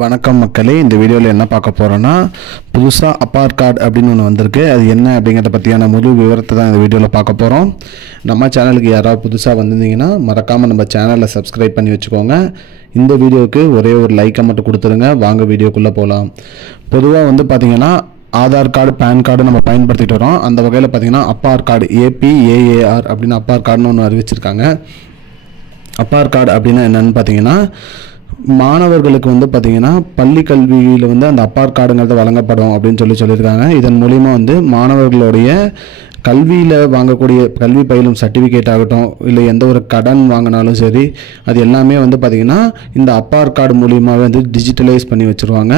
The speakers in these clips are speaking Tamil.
வணக்கம் மக்களே, இந்த வீடியோவில் என்ன பார்க்க போகிறோன்னா புதுசாக அப்பார் கார்டு அப்படின்னு ஒன்று வந்திருக்கு. அது என்ன அப்படிங்கிறத பற்றியான முழு விவரத்தை தான் இந்த வீடியோவில் பார்க்க போகிறோம். நம்ம சேனலுக்கு யாராவது புதுசாக வந்திருந்தீங்கன்னா மறக்காமல் நம்ம சேனலை சப்ஸ்கிரைப் பண்ணி வச்சுக்கோங்க. இந்த வீடியோவுக்கு ஒரே ஒரு லைக்கை மட்டும் கொடுத்துருங்க. வாங்க வீடியோக்குள்ளே போகலாம். பொதுவாக பார்த்திங்கன்னா ஆதார் கார்டு, பேன் கார்டு நம்ம பயன்படுத்திட்டு வரோம். அந்த வகையில் பார்த்திங்கன்னா அப்பார் கார்டு, APAAR அப்படின்னு அப்பார் கார்டுன்னு ஒன்று அறிவிச்சிருக்காங்க. அப்பார் கார்டு அப்படின்னா என்னென்னு பார்த்தீங்கன்னா, மாணவர்களுக்கு பார்த்திங்கன்னா பள்ளி கல்வியில் அந்த அப்பார் கார்டுங்கிறது வழங்கப்படும் அப்படின்னு சொல்லியிருக்காங்க. இதன் மூலிமா மாணவர்களுடைய கல்வியில் வாங்கக்கூடிய கல்வி பயிலும் சர்டிஃபிகேட் ஆகட்டும், இல்லை எந்த ஒரு கடன் வாங்கினாலும் சரி, அது எல்லாமே பார்த்திங்கன்னா இந்த அப்பார் கார்டு மூலியமாகவே டிஜிட்டலைஸ் பண்ணி வச்சுருவாங்க.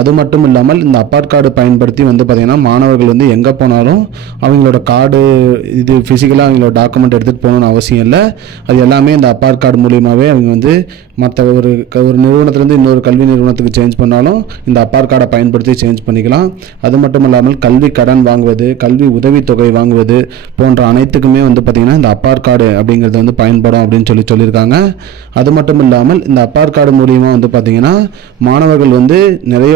அது மட்டும் இல்லாமல் இந்த அப்பார் கார்டு பயன்படுத்தி பார்த்திங்கன்னா மாணவர்கள் எங்கே போனாலும் அவங்களோட கார்டு இது ஃபிசிக்கலாக அவங்களோட டாக்குமெண்ட் எடுத்துகிட்டு போகணுன்னு அவசியம் இல்லை. அது எல்லாமே இந்த அப்பார் கார்டு மூலியமாகவே அவங்க மற்ற ஒரு நிறுவனத்துலேருந்து இன்னொரு கல்வி நிறுவனத்துக்கு சேஞ்ச் பண்ணாலும் இந்த அப்பார் கார்டை பயன்படுத்தி சேஞ்ச் பண்ணிக்கலாம். அது மட்டும் இல்லாமல் கல்வி கடன் வாங்குவது, கல்வி உதவித்தொகை வாங்குவது போன்ற அனைத்துக்குமே பார்த்திங்கன்னா இந்த அப்பார் கார்டு அப்படிங்கிறது பயன்படும் அப்படின்னு சொல்லியிருக்காங்க. அது மட்டும் இல்லாமல் இந்த அப்பார் கார்டு மூலியமாக பார்த்திங்கன்னா மாணவர்கள் நிறைய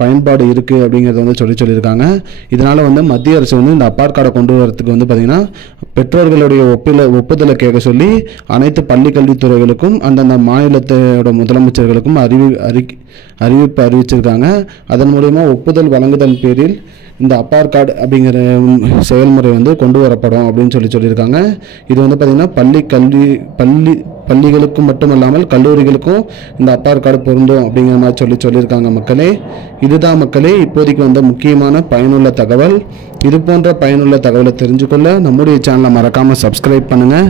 பயன்பாடு இருக்குது அப்படிங்கிறத சொல்லியிருக்காங்க. இதனால் மத்திய அரசு இந்த அப்பார் கார்டை கொண்டு வரத்துக்கு பார்த்திங்கன்னா பெற்றோர்களுடைய ஒப்புதலை கேட்க சொல்லி அனைத்து பள்ளி கல்வித்துறைகளுக்கும் அந்தந்த மாநிலத்தோட முதலமைச்சர்களுக்கும் அறிவிப்பு அறிவிச்சிருக்காங்க. அதன் மூலமா ஒப்புதல் வழங்குதல் பேரில் இந்த அப்பார் கார்டு அப்படிங்கிற செயல்முறை கொண்டு வரப்படும் அப்படின்னு சொல்லியிருக்காங்க. இது பார்த்திங்கன்னா பள்ளிகளுக்கும் மட்டுமல்லாமல் கல்லூரிகளுக்கும் இந்த அப்பார் கார்டு பொருந்தும் அப்படிங்கிற மாதிரி சொல்லியிருக்காங்க. மக்களே, இதுதான் மக்களே இப்போதைக்கு முக்கியமான பயனுள்ள தகவல். இது போன்ற பயனுள்ள தகவலை தெரிஞ்சுக்கொள்ள நம்முடைய சேனலை மறக்காமல் சப்ஸ்கிரைப் பண்ணுங்கள்.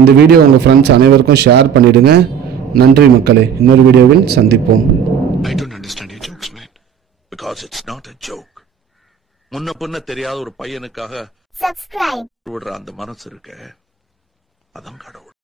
இந்த வீடியோ உங்கள் ஃப்ரெண்ட்ஸ் அனைவருக்கும் ஷேர் பண்ணிவிடுங்க. நன்றி மக்களே, இன்னொரு வீடியோவில் சந்திப்போம். I don't understand your jokes, man. Because it's not a joke. முன்ன பின்ன தெரியாத ஒரு பையனுக்காக விடுற அந்த மனசு இருக்க, அதான் கடவுள்.